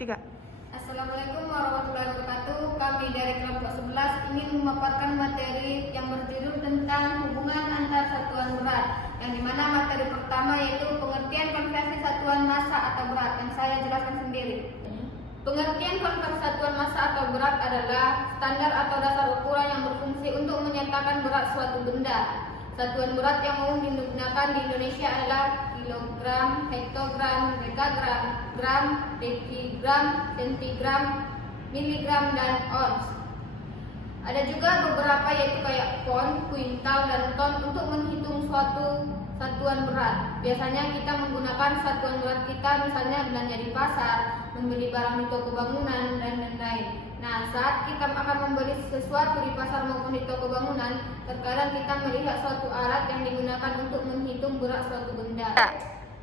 3. Assalamualaikum warahmatullahi wabarakatuh. Kami dari kelompok 11 ingin memaparkan materi yang berjudul tentang hubungan antar satuan berat, yang dimana materi pertama yaitu pengertian konversi satuan massa atau berat, yang saya jelaskan sendiri. Pengertian konversi satuan massa atau berat adalah standar atau dasar ukuran yang berfungsi untuk menyatakan berat suatu benda. Satuan berat yang umum digunakan di Indonesia adalah kilogram, hektogram, dekagram, gram, dekigram, sentigram, miligram, dan ons. Ada juga beberapa yaitu kayak pon, kuintal, dan ton untuk menghitung suatu satuan berat. Biasanya kita menggunakan satuan berat kita misalnya belanja di pasar, membeli barang di toko bangunan, dan lain-lain. Nah, saat kita akan membeli sesuatu di pasar maupun di toko bangunan, terkadang kita melihat suatu alat yang digunakan untuk menghitung berat suatu benda.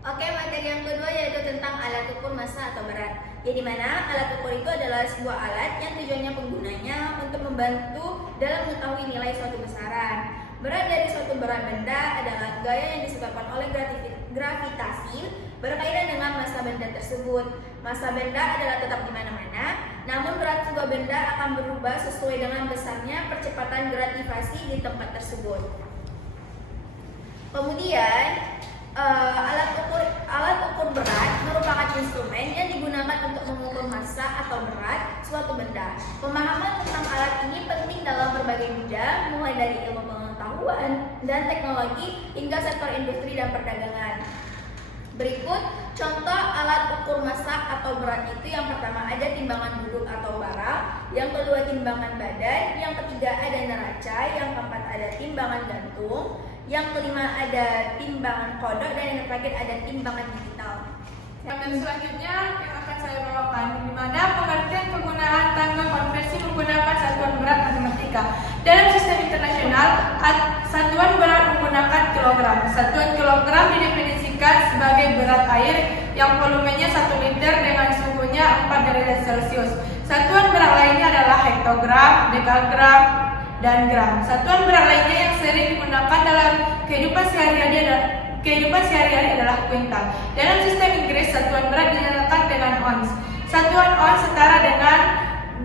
Oke, materi yang kedua yaitu tentang alat ukur massa atau berat. Di mana alat ukur itu adalah sebuah alat yang tujuannya penggunanya untuk membantu dalam mengetahui nilai suatu besaran. Berat dari suatu berat benda adalah gaya yang disebabkan oleh gravitasi berkaitan dengan massa benda tersebut. Massa benda adalah tetap di mana-mana, namun berat sebuah benda akan berubah sesuai dengan besarnya percepatan gravitasi di tempat tersebut. Kemudian alat ukur berat merupakan instrumen yang digunakan untuk mengukur massa atau berat suatu benda. Pemahaman tentang alat ini penting dalam berbagai bidang, mulai dari ilmu pengetahuan dan teknologi hingga sektor industri dan perdagangan. Berikut contoh alat ukur massa atau berat itu. Yang pertama ada timbangan duduk atau barang, yang kedua timbangan badan, yang ketiga ada neraca, yang keempat ada timbangan gantung, yang kelima ada timbangan kodok, dan yang terakhir ada timbangan digital. Materi selanjutnya yang akan saya bawakan, di mana pengertian penggunaan tangga konversi menggunakan satuan berat matematika. Dalam sistem internasional, satuan berat menggunakan kilogram. Satuan kilogram didefinisikan sebagai berat air yang volumenya 1 liter dengan suhunya 4 derajat Celcius. Satuan berat lainnya adalah hektogram, dekagram, dan gram. Satuan berat lainnya yang sering digunakan dalam kehidupan sehari-hari adalah kuintal. Dalam sistem Inggris, satuan berat dinyatakan dengan ons. Satuan ons setara dengan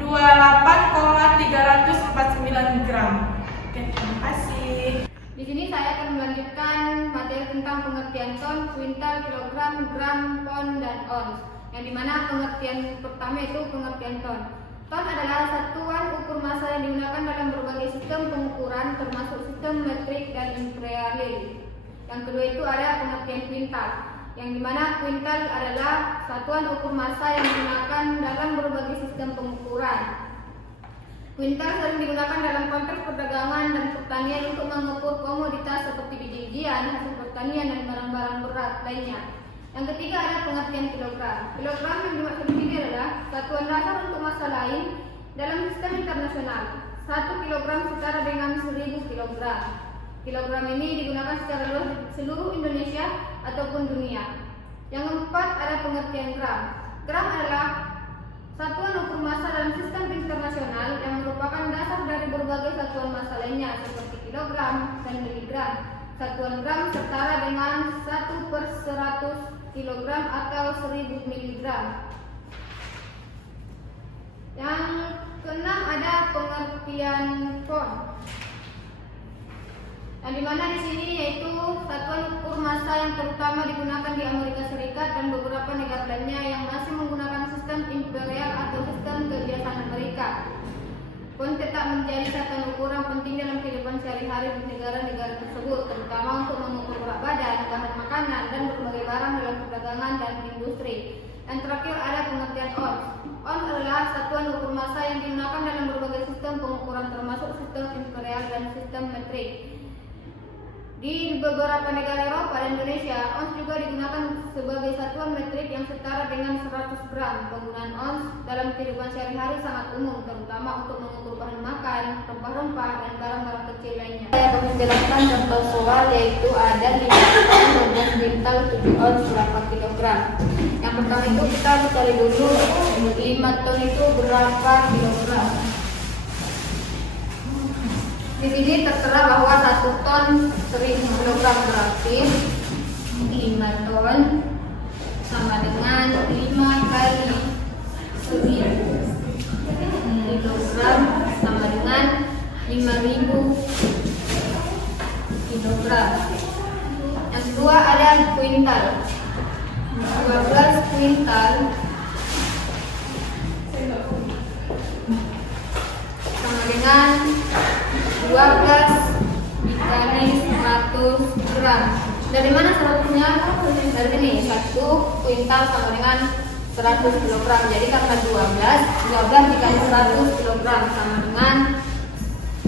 28,349 gram. Oke, terima kasih. Di sini saya akan melanjutkan materi tentang pengertian ton, kuintal, kilogram, gram, pon, dan ons. Yang dimana pengertian pertama itu pengertian ton. Ton adalah satuan ukur massa yang digunakan dalam berbagai sistem pengukuran, termasuk sistem metrik dan imperial. Yang kedua itu ada pengertian kuintal, yang dimana kuintal adalah satuan ukur massa yang digunakan dalam berbagai sistem pengukuran. Kuintal sering digunakan dalam konteks perdagangan dan pertanian untuk mengukur komoditas seperti biji-bijian, hasil pertanian, dan barang-barang berat lainnya. Yang ketiga ada pengertian kilogram. Kilogram yang dimaksud di sini adalah satuan dasar untuk massa lain dalam sistem internasional. 1 kilogram setara dengan 1000 kilogram. Kilogram ini digunakan secara luas di seluruh Indonesia ataupun dunia. Yang keempat ada pengertian gram. Gram adalah satuan ukur massa dalam sistem internasional yang merupakan dasar dari berbagai satuan massa lainnya seperti kilogram dan miligram. Satuan gram setara dengan 1/100 kilogram atau 1000 miligram. Yang keenam ada pengertian pon, yang dimana di sini yaitu satuan ukur massa yang terutama digunakan di Amerika Serikat dan beberapa negara lainnya yang masih menggunakan sistem imperial atau sistem kebiasaan Amerika. Pon tetap menjadi satuan ukuran penting dalam kehidupan sehari-hari di negara-negara tersebut, terutama untuk mengukur berat badan, bahan makanan, dan berbagai barang dalam perdagangan dan industri. Yang terakhir ada pengertian ons. Ons adalah satuan ukur massa yang digunakan dalam berbagai sistem pengukuran termasuk sistem imperial dan sistem metrik. Di beberapa negara Eropa dan Indonesia, ons juga digunakan sebagai satuan metrik yang setara dengan 100 gram. Penggunaan ons dalam kehidupan sehari-hari sangat umum, terutama untuk mengukur bahan makan, rempah-rempah, dan barang-barang kecil lainnya. Saya akan menjelaskan contoh soal, yaitu ada 5 ton, 12 bintal, 7 ons, berapa kilogram. Yang pertama itu kita cari dulu 5 ton itu berapa kilogram. Di sini tertera bahwa 1 ton 1000 kilogram, berarti 5 ton sama dengan 5 kali kuintal. 12 kuintal sama dengan 12 dikali 100 gram. Dari mana 100-nya? Dari sini. 1 kuintal sama dengan 100 kg. Jadi karena 12 dikali 100 kg sama dengan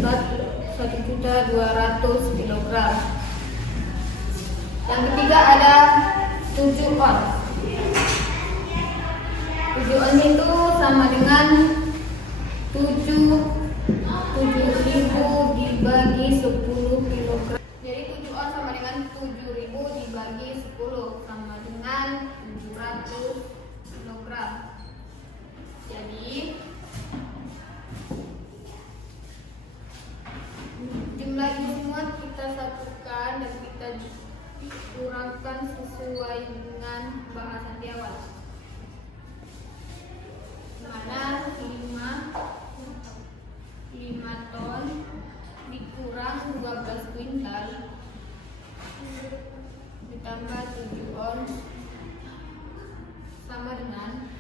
1.200.000 kg. Yang ketiga ada 7 on. 7 on itu sama dengan 7.000 dibagi 10 kg. Jadi 7 on sama dengan 7.000 dibagi 10 sama dengan 700 kg. Jadi jumlah ini semua kita satukan dan kita kurangkan sesuai dengan bahasan di awal. Mana 5 ton dikurang 12 kuintal ditambah 7 on sama dengan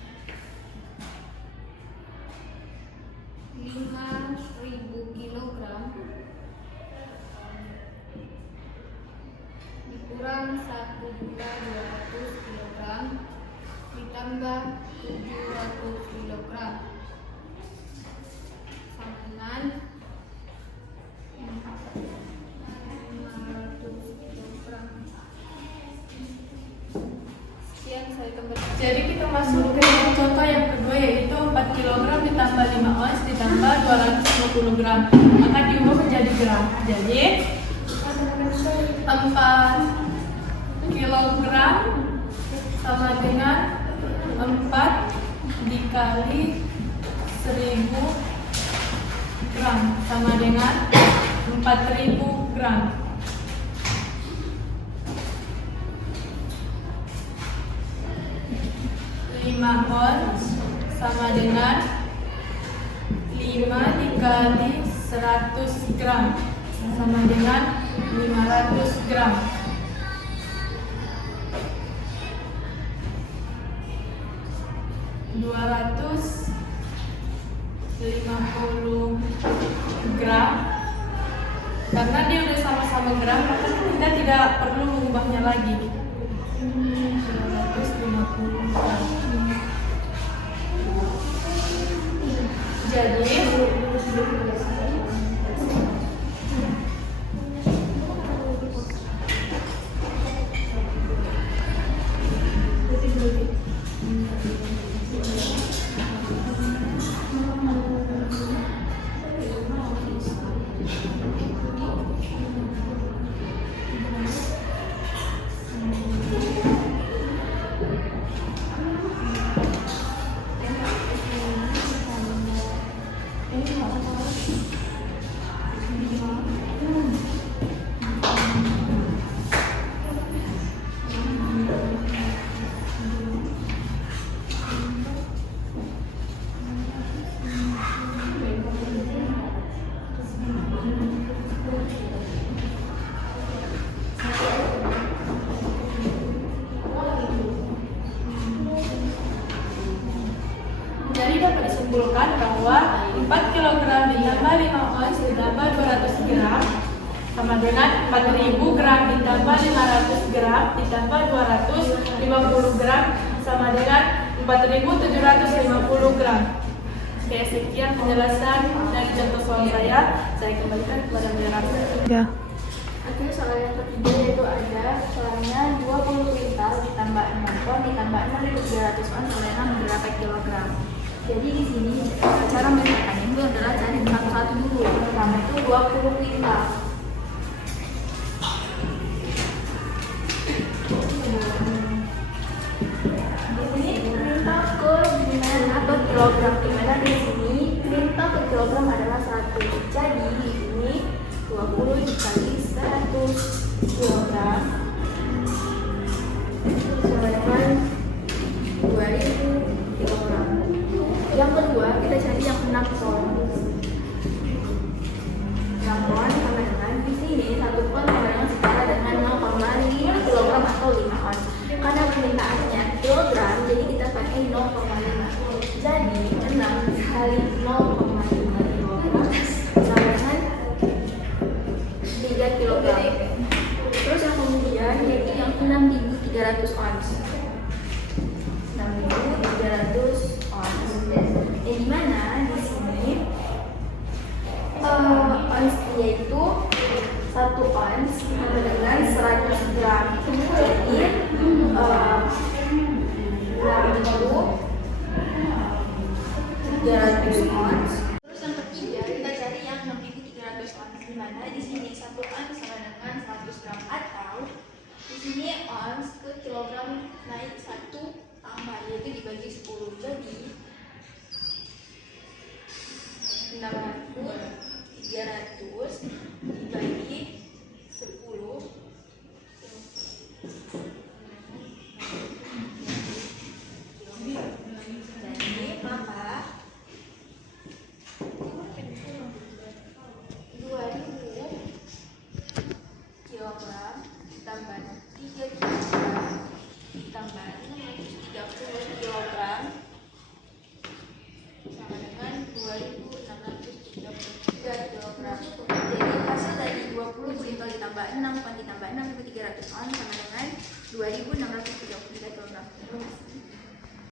5.000 kilogram dikurang 1.200 kilogram ditambah 700 kilogram sama dengan 500 kilogram. Sekian saya kembali. Jadi kita masuk ke contoh yang kedua, yaitu 4 kg ditambah 5 ons ditambah 250 gram. Maka diubah menjadi gram. Jadi 4 kg sama dengan 4 dikali 1000 gram sama dengan 4000 gram. 5 ons sama dengan 5 dikali 100 gram sama dengan 500 gram. 250 gram. Karena dia udah sama-sama gram, maka kita tidak perlu mengubahnya lagi. 250 gram. Jadi dapat disimpulkan bahwa 4 kg ditambah 5 ons ditambah 200 gram sama dengan 4000 gram ditambah 500 gram ditambah 250 gram sama dengan 4750 gram. Oke, sekian penjelasan dari contoh soal saya. Saya kembalikan kepada moderator. Ya. Oke, soal yang ketiga yaitu ada soalnya 20 kuintal ditambah 6 ton ditambah 6300 on sama dengan berapa kilogram. Jadi di sini cara memecahkannya itu adalah cari satu-satu dulu. Pertama itu 20 kuintal. Di sini kuintal ke binan atau kilogram. Dimana di sini kuintal ke kilogram adalah 1. Jadi di sini 20 dikali 100 kilogram sama dengan 2000 kilogram. Yang kedua kita cari yang 6 ton. 6 ton sama dengan di sini 1 ton sama dengan setara dengan 0,5 kilogram atau 5 ons. on sama dengan 2.600